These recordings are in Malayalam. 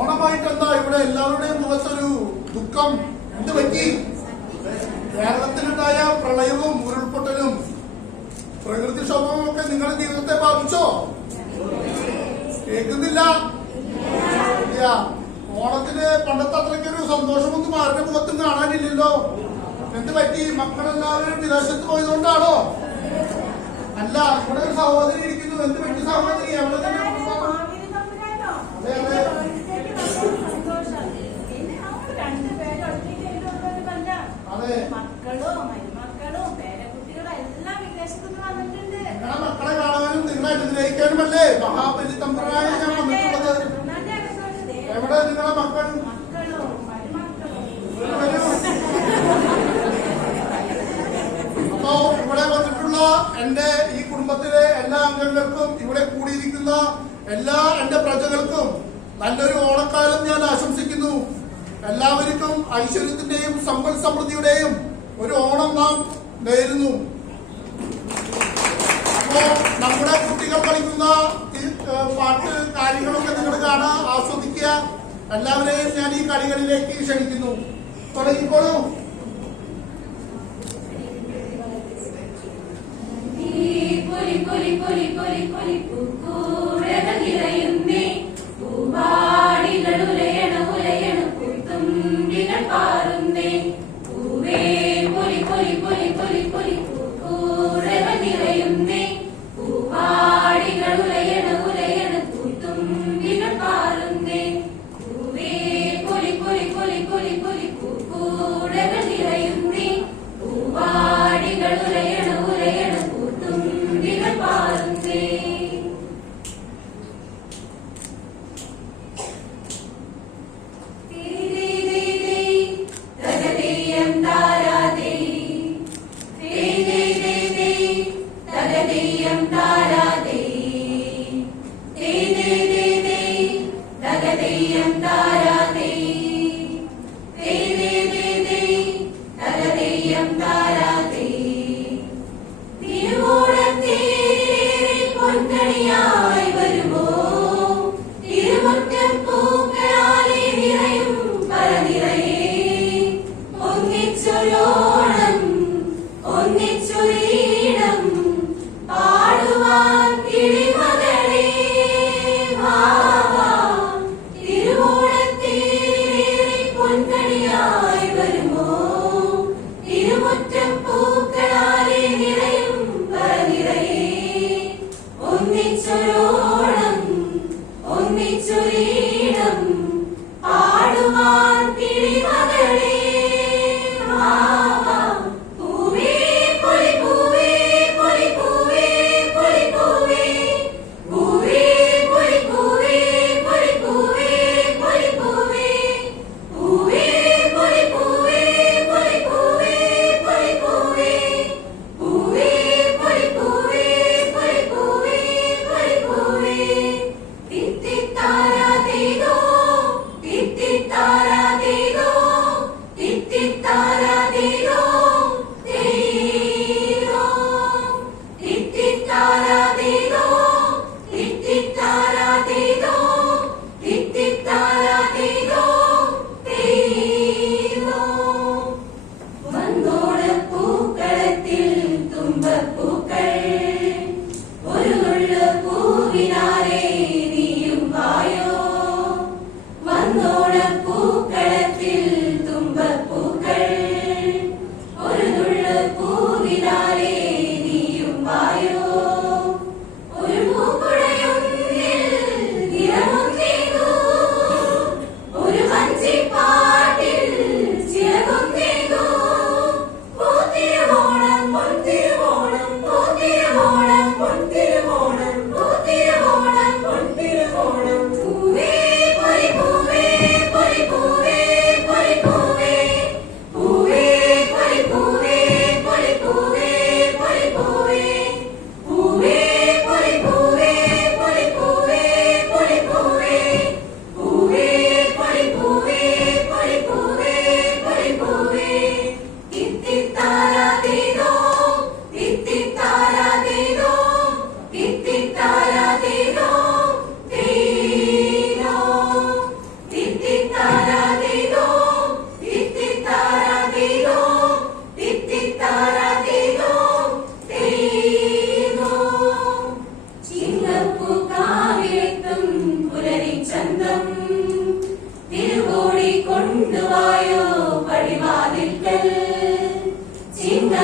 ഓണമായിട്ടെന്താ ഇവിടെ എല്ലാവരുടെയും മുഖത്തൊരു ദുഃഖം? എന്ത് പറ്റി? കേരളത്തിലുണ്ടായ പ്രളയവും ഉരുൾപൊട്ടലും പ്രകൃതിക്ഷോഭവും ഒക്കെ നിങ്ങളുടെ ജീവിതത്തെ ബാധിച്ചോ? കേൾക്കുന്നില്ല. ഓണത്തിന് പണ്ടത്തെ അത്രയ്ക്കൊരു സന്തോഷമൊന്നും ആരുടെ മുഖത്തും കാണാനില്ലല്ലോ. എന്ത് പറ്റി? മക്കളെല്ലാവരും വിദേശത്ത് പോയതുകൊണ്ടാണോ? അല്ല, ഇവിടെ ഒരു സഹോദരി ഇരിക്കുന്നു. എന്ത് പറ്റി സഹോദരി? അവിടെ തന്നെ അതെ അതെ അതെ നിങ്ങളുടെ മക്കളെ കാണാനും നിങ്ങളെ അനുഗ്രഹിക്കാനുമല്ലേ മഹാബലി തമ്പുരാനായ ഞാൻ വന്നിട്ടുള്ളത്. എവിടെ നിങ്ങളുടെ മക്കൾ? അപ്പോ ഇവിടെ വന്നിട്ടുള്ള എന്റെ ഈ കുടുംബത്തിലെ എല്ലാ അംഗങ്ങൾക്കും ഇവിടെ കൂടിയിരിക്കുന്ന എല്ലാ എന്റെ പ്രജകൾക്കും നല്ലൊരു ഓണക്കാലം ഞാൻ ആശംസിക്കുന്നു. എല്ലാവർക്കും ഐശ്വര്യത്തിന്റെയും സമ്പൽ സമൃദ്ധിയുടെയും ഒരു ഓണം നാം നേരുന്നു. അപ്പോ നമ്മുടെ കുട്ടികൾ കളിക്കുന്ന പാട്ട് കാര്യങ്ങളൊക്കെ നിങ്ങൾ കാണാൻ ആസ്വദിക്കുക. എല്ലാവരെയും ഞാൻ ഈ കളികളിലേക്ക് ക്ഷണിക്കുന്നു. തുടങ്ങിക്കോളൂ. പൂവേ പൊലി പൂവേ പൊലി പൂവേ പൊലി പൂവേ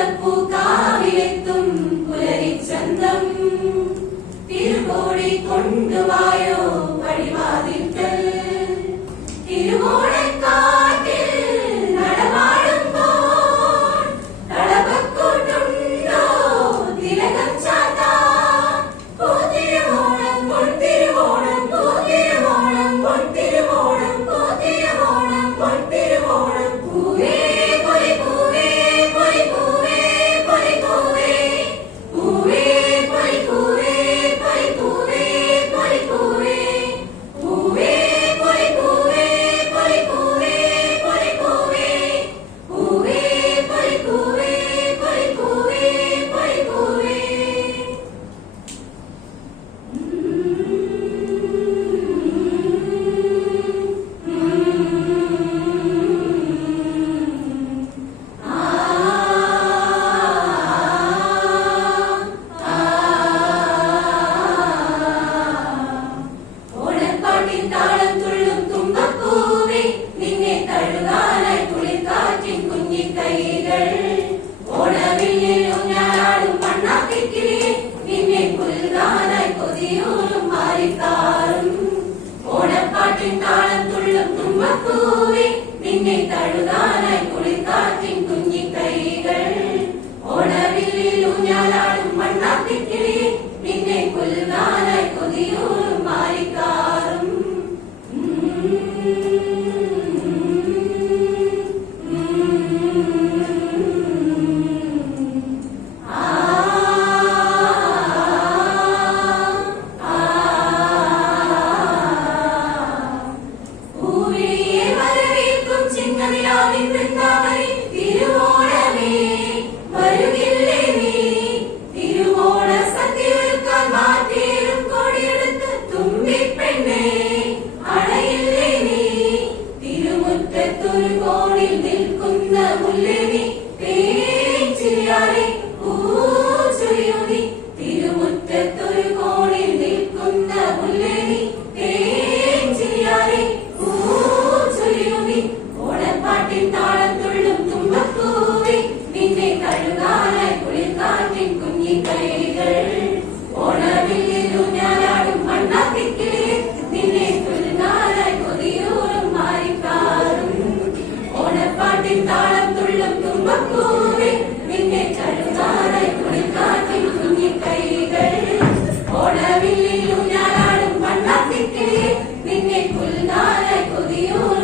ഓണപ്പൂക്കാവിലെത്തും പുലരിച്ചന്തം തിരുകോടി കൊണ്ടുവായോ വഴിവാതിൽക്കൽ തിരുവോണക്കാട്ടിൽ നടമാടുമ്പോൾ തളപക്കൂട്ടുണ്ടോ തിലകം ചാത്താൻ പൂത്തിരുവോണം പൊൻതിരുവോണം പൂത്തിരുവോണം പൊൻതിരുവോണം പൂത്തിരുവോണം പൊൻതിരുവോണം പൂവേ പൊലി പൂവേ പൊലി പൂവേ പൊലി പൂവേ പൂവേ പൊലി പൂവേ പൊലി പൂവേ പൊലി പൂവേ പൂവേ പൊലി പൂവേ പൊലി പൂവേ പൊലി പൂവേ പൂവേ പൊലി പൂവേ പൊലി പൂവേ പൊലി പൂവേ ഓണപ്പാട്ടിൻ താളം തുള്ളും തുമ്പപ്പൂവേ നിന്നെ തഴുകാനായി കുളിർക്കാറ്റിൻ കുഞ്ഞിക്കൈകൾ ഓണവില്ലിൽ ഊഞ്ഞാലാടും മണ്ണാത്തിക്കിളിയെ നിന്നെ പുൽകാനായി കൊതിയൂറും മാറിക്കാറും ഓണപ്പാട്ടിൻ താളം തുള്ളും തുമ്പപ്പൂവേ നിന്നെ തഴുകാനായി കുളിർക്കാറ്റിൻ കുഞ്ഞിക്കൈകൾ ഓണവില്ലിൽ ഊഞ്ഞാലാടും മണ്ണാത്തിക്കിളിയെ നിന്നെ പുൽകാനായി കൊതിയൂറും മാറിക്കാറും പൂവിളിയെ വരവേൽക്കും ചിങ്ങനിലാവിൻ വൃന്ദാവനി തിരുവോണമേ വരുകില്ലേ നീ തിരുവോണ സദ്യയൊരുക്കാൻ മാറ്റേറും കൊടിയെടുത്ത് തുമ്പിപ്പെണ്ണേ അണയില്ലേ നീ തിരുമുറ്റത്തൊരു കോണിൽ നിൽക്കുന്ന മുല്ലേ നീ തേച്ചിരിയാളെ പൂച്ചൊരിയോ നീ തിരുമുറ്റത്തൊരു കോണിൽ നിൽക്കുന്ന മുല്ലേ നീ തേച്ചിരിയാളെ പൂച്ചൊരിയോ നീ ഓണപ്പാട്ടിൻ താളം തുള്ളും തുമ്പപ്പൂവേ നിന്നെ കഴുകാനായി കുളിർക്കാറ്റിൻ കുഞ്ഞിക്കൈകൾ ഓണവില്ലിൽ ഊഞ്ഞാലാടും മണ്ണാത്തിക്കിളിയെ നിന്നെ കുലുങ്ങാനായി കൊതിയൂറും മാറിക്കാറും ഓണപ്പാട്ടിൻ താളം തുള്ളും തുമ്പപ്പൂവേ നിന്നെ കഴുകാനായി കുളിർക്കാറ്റിൻ കുഞ്ഞിക്കൈകൾ ഓണവില്ലിൽ ഊഞ്ഞാലാടും മണ്ണാത്തിക്കിളിയെ നിന്നെ കുലുങ്ങാനായി കൊതിയൂറും